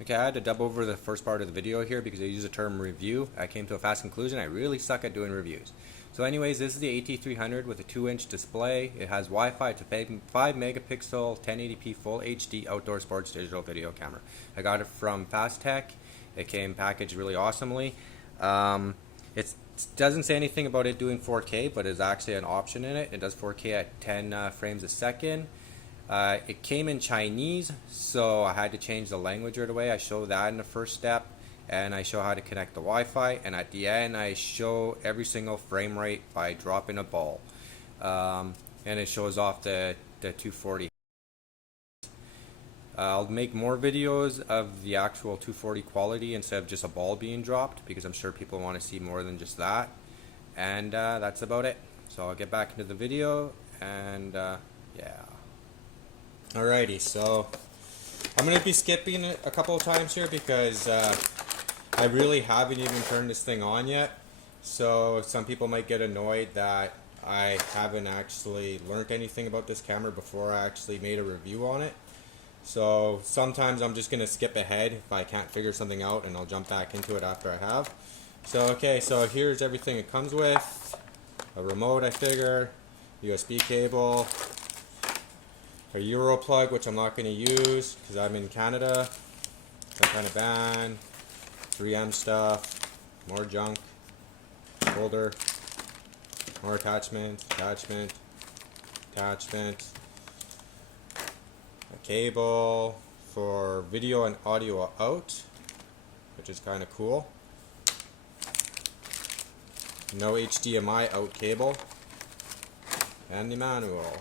Okay, I had to dub over the first part of the video here because I used the term review. I came to a fast conclusion. I really suck at doing reviews. So anyways, this is the AT300 with a 2-inch display. It has Wi-Fi. It's a 5 megapixel 1080p full HD outdoor sports digital video camera. I got it from Fast Tech. It came packaged really awesomely. It doesn't say anything about it doing 4K, but it's actually an option in it. It does 4K at 10 frames a second. It came in Chinese, so I had to change the language right away. I show that in the first step, and I show how to connect the Wi-Fi, and at the end I show every single frame rate by dropping a ball, and it shows off the 240. I'll make more videos of the actual 240 quality instead of just a ball being dropped, because I'm sure people want to see more than just that. And that's about it. So I'll get back into the video, and yeah. Alrighty, so I'm going to be skipping it a couple of times here because I really haven't even turned this thing on yet. So some people might get annoyed that I haven't actually learned anything about this camera before I actually made a review on it. So sometimes I'm just going to skip ahead if I can't figure something out, and I'll jump back into it after I have. So okay, so here's everything it comes with. A remote, I figure, USB cable, a Euro plug, which I'm not going to use because I'm in Canada, some kind of band, 3M stuff, more junk, holder, more attachment, a cable for video and audio out, which is kind of cool, no HDMI out cable, and the manual.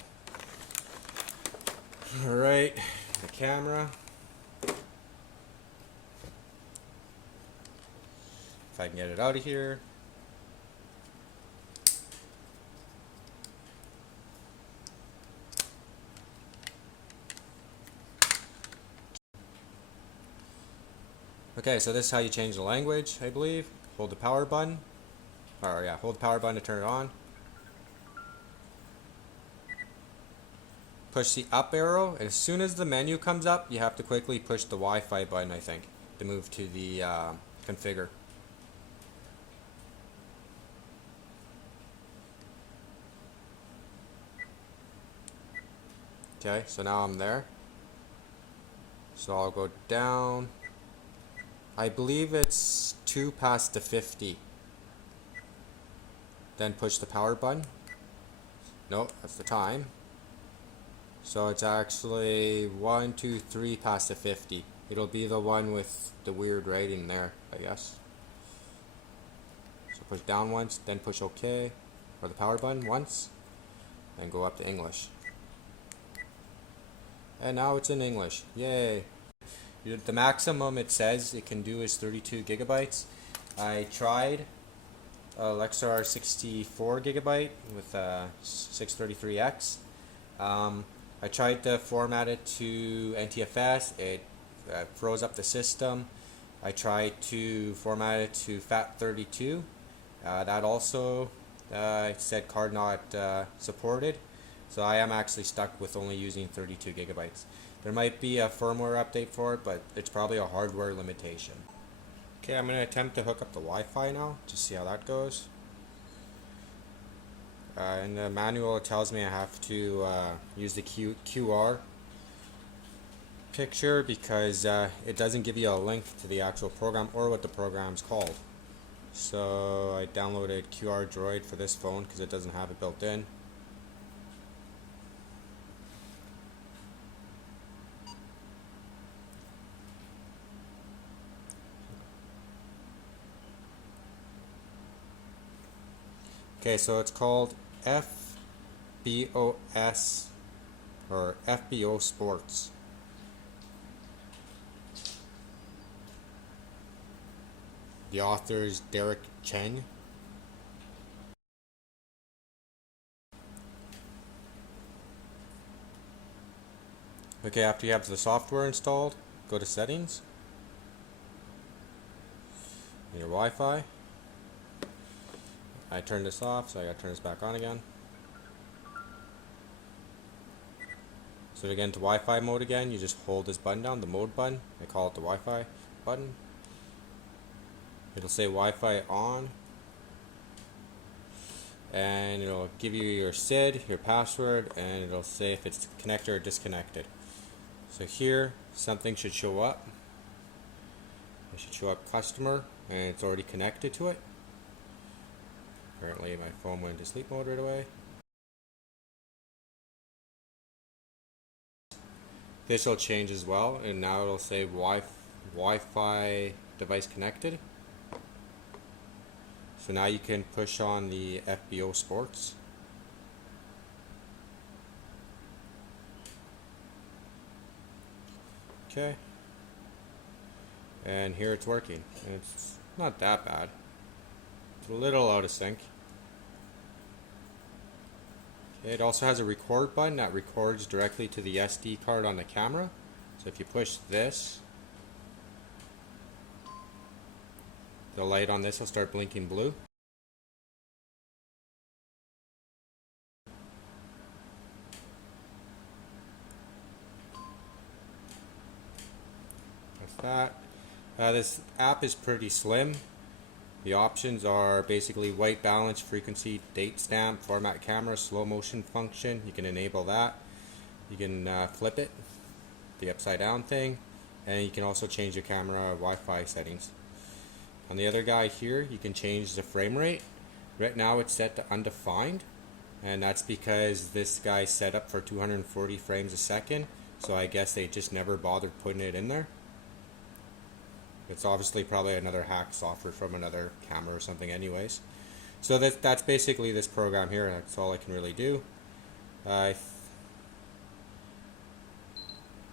Alright, the camera. If I can get it out of here. Okay, so this is how you change the language, I believe. Hold the power button. Or yeah, hold the power button to turn it on. Push the up arrow, and as soon as the menu comes up, you have to quickly push the Wi-Fi button, I think, to move to the configure. Okay, so now I'm there. So I'll go down. I believe it's 2 past the 50. Then push the power button. Nope, that's the time. So it's actually 1, 2, 3 past the 50. It'll be the one with the weird writing there, I guess. So push down once, then push OK, or the power button once, then go up to English. And now it's in English. Yay! The maximum it says it can do is 32 gigabytes. I tried Lexar 64 gigabyte with 633X. I tried to format it to NTFS. It froze up the system. I tried to format it to FAT32. That also said card not supported. So I am actually stuck with only using 32 gigabytes. There might be a firmware update for it, but it's probably a hardware limitation. Okay, I'm going to attempt to hook up the Wi-Fi now, just see how that goes. In the manual it tells me I have to use the QR picture because it doesn't give you a link to the actual program or what the program's called. So I downloaded QR Droid for this phone because it doesn't have it built in. Okay, so it's called FBOS or FBO Sports. The author is Derek Cheng. Okay, after you have the software installed, go to Settings, and your Wi-Fi. I turned this off, so I gotta turn this back on again. So to get into Wi-Fi mode again, you just hold this button down, the mode button. I call it the Wi-Fi button. It'll say Wi-Fi on, and it'll give you your SID, your password, and it'll say if it's connected or disconnected. So here, something should show up. It should show up customer, and it's already connected to it. Currently my phone went into sleep mode right away. This will change as well, and now it'll say Wi-Fi device connected. So now you can push on the FBO Sports. Okay. And here it's working. And it's not that bad. It's a little out of sync. Okay, it also has a record button that records directly to the SD card on the camera. So if you push this, the light on this will start blinking blue. That's that. This app is pretty slim. The options are basically white balance, frequency, date stamp, format camera, slow motion function. You can enable that. You can flip it, the upside down thing, and you can also change your camera Wi-Fi settings. On the other guy here, you can change the frame rate. Right now it's set to undefined, and that's because this guy's set up for 240 frames a second, so I guess they just never bothered putting it in there. It's obviously probably another hack software from another camera or something anyways. So that's basically this program here. That's all I can really do.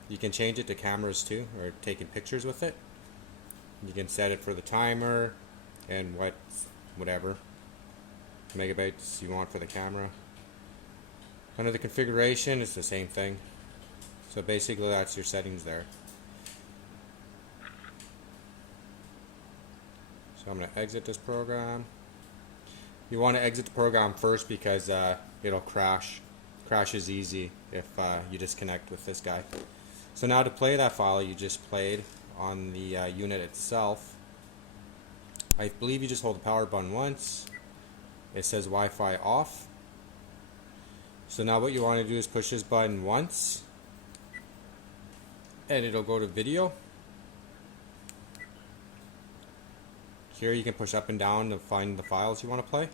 You can change it to cameras too, or taking pictures with it. You can set it for the timer and whatever megabytes you want for the camera. Under the configuration, it's the same thing. So basically that's your settings there. So I'm going to exit this program. You want to exit the program first because it'll crash. Crashes easy if you disconnect with this guy. So now to play that file you just played on the unit itself, I believe you just hold the power button once. It says Wi-Fi off. So now what you want to do is push this button once, and it'll go to video. Here you can push up and down to find the files you want to play,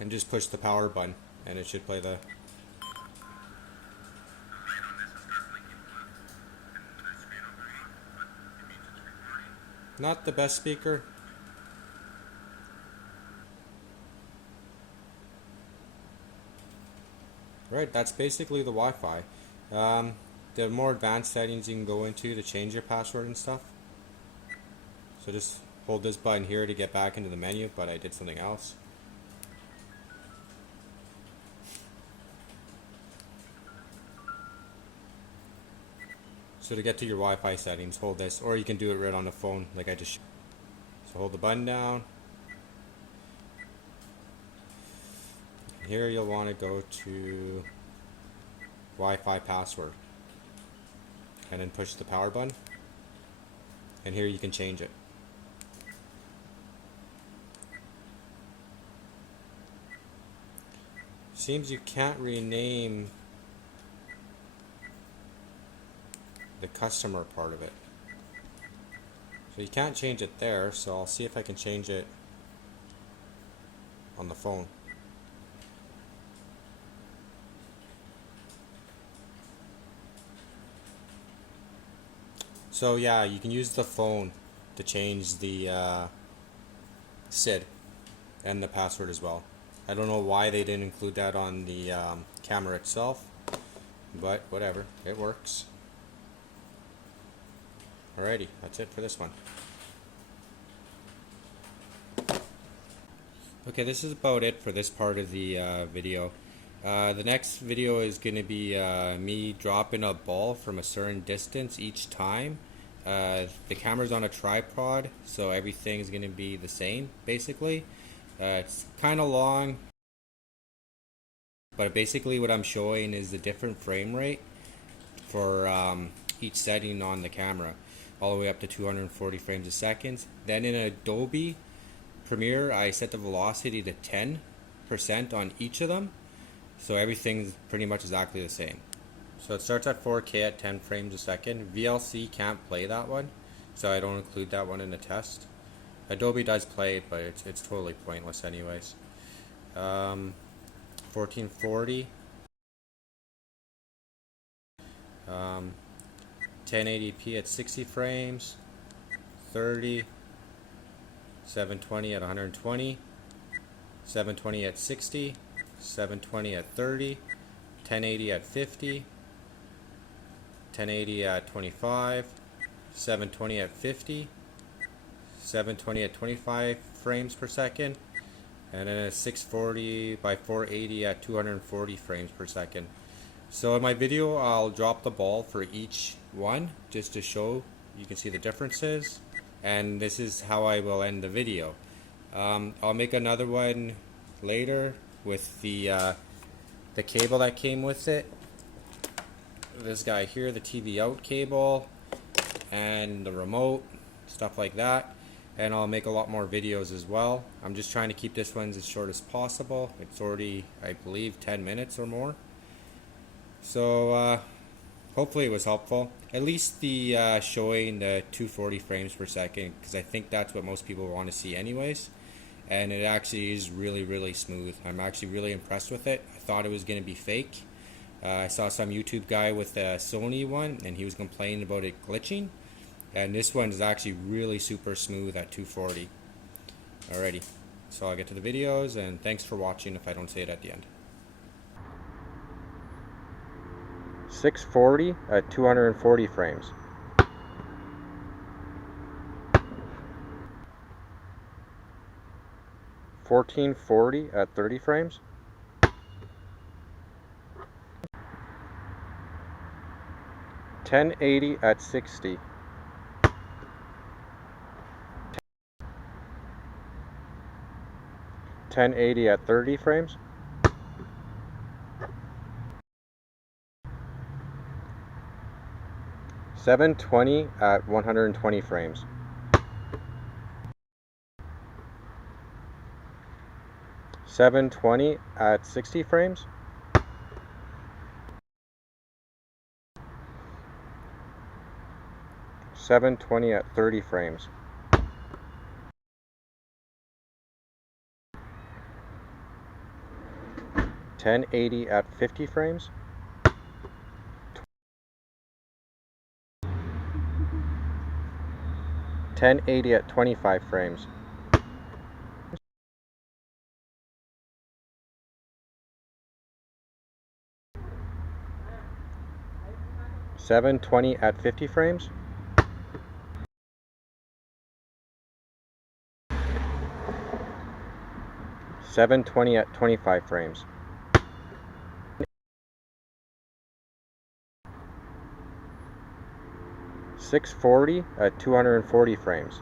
and just push the power button and it should play the not the best speaker. Right, that's basically the Wi-Fi. The more advanced settings you can go into to change your password and stuff. So just hold this button here to get back into the menu, but I did something else. So to get to your Wi-Fi settings, hold this, or you can do it right on the phone like I just showed. So hold the button down. Here you'll want to go to Wi-Fi password and then push the power button, and here you can change it. Seems you can't rename the customer part of it. So you can't change it there, so I'll see if I can change it on the phone. So yeah, you can use the phone to change the SID and the password as well. I don't know why they didn't include that on the camera itself, but whatever, it works. Alrighty, that's it for this one. Okay, this is about it for this part of the video. The next video is going to be me dropping a ball from a certain distance each time. The camera's on a tripod, so everything is going to be the same, basically. It's kind of long, but basically what I'm showing is the different frame rate for each setting on the camera, all the way up to 240 frames a second. Then in Adobe Premiere, I set the velocity to 10% on each of them, so everything's pretty much exactly the same. So it starts at 4K at 10 frames a second. VLC can't play that one, so I don't include that one in the test. Adobe does play it, but it's totally pointless anyways. 1440, 1080p at 60 frames, 30, 720 at 120, 720 at 60, 720 at 30, 1080 at 50, 1080 at 25, 720 at 50, 720 at 25 frames per second, and then a 640 by 480 at 240 frames per second. So in my video, I'll drop the ball for each one just to show you can see the differences, and this is how I will end the video. I'll make another one later with the cable that came with it. This guy here, the TV out cable, and the remote, stuff like that. And I'll make a lot more videos as well. I'm just trying to keep this one as short as possible. It's already, I believe, 10 minutes or more. So hopefully it was helpful. At least the showing the 240 frames per second, because I think that's what most people want to see anyways. And it actually is really, really smooth. I'm actually really impressed with it. I thought it was going to be fake. I saw some YouTube guy with a Sony one, and he was complaining about it glitching. And this one is actually really super smooth at 240. Alrighty, so I'll get to the videos, and thanks for watching if I don't say it at the end. 640 at 240 frames. 1440 at 30 frames. 1080 at 60. 1080 at 30 frames. 720 at 120 frames. 720 at 60 frames. 720 at 30 frames. 1080 at 50 frames. 1080 at 25 frames. 720 at 50 frames. 720 at 25 frames. 640 at 240 frames.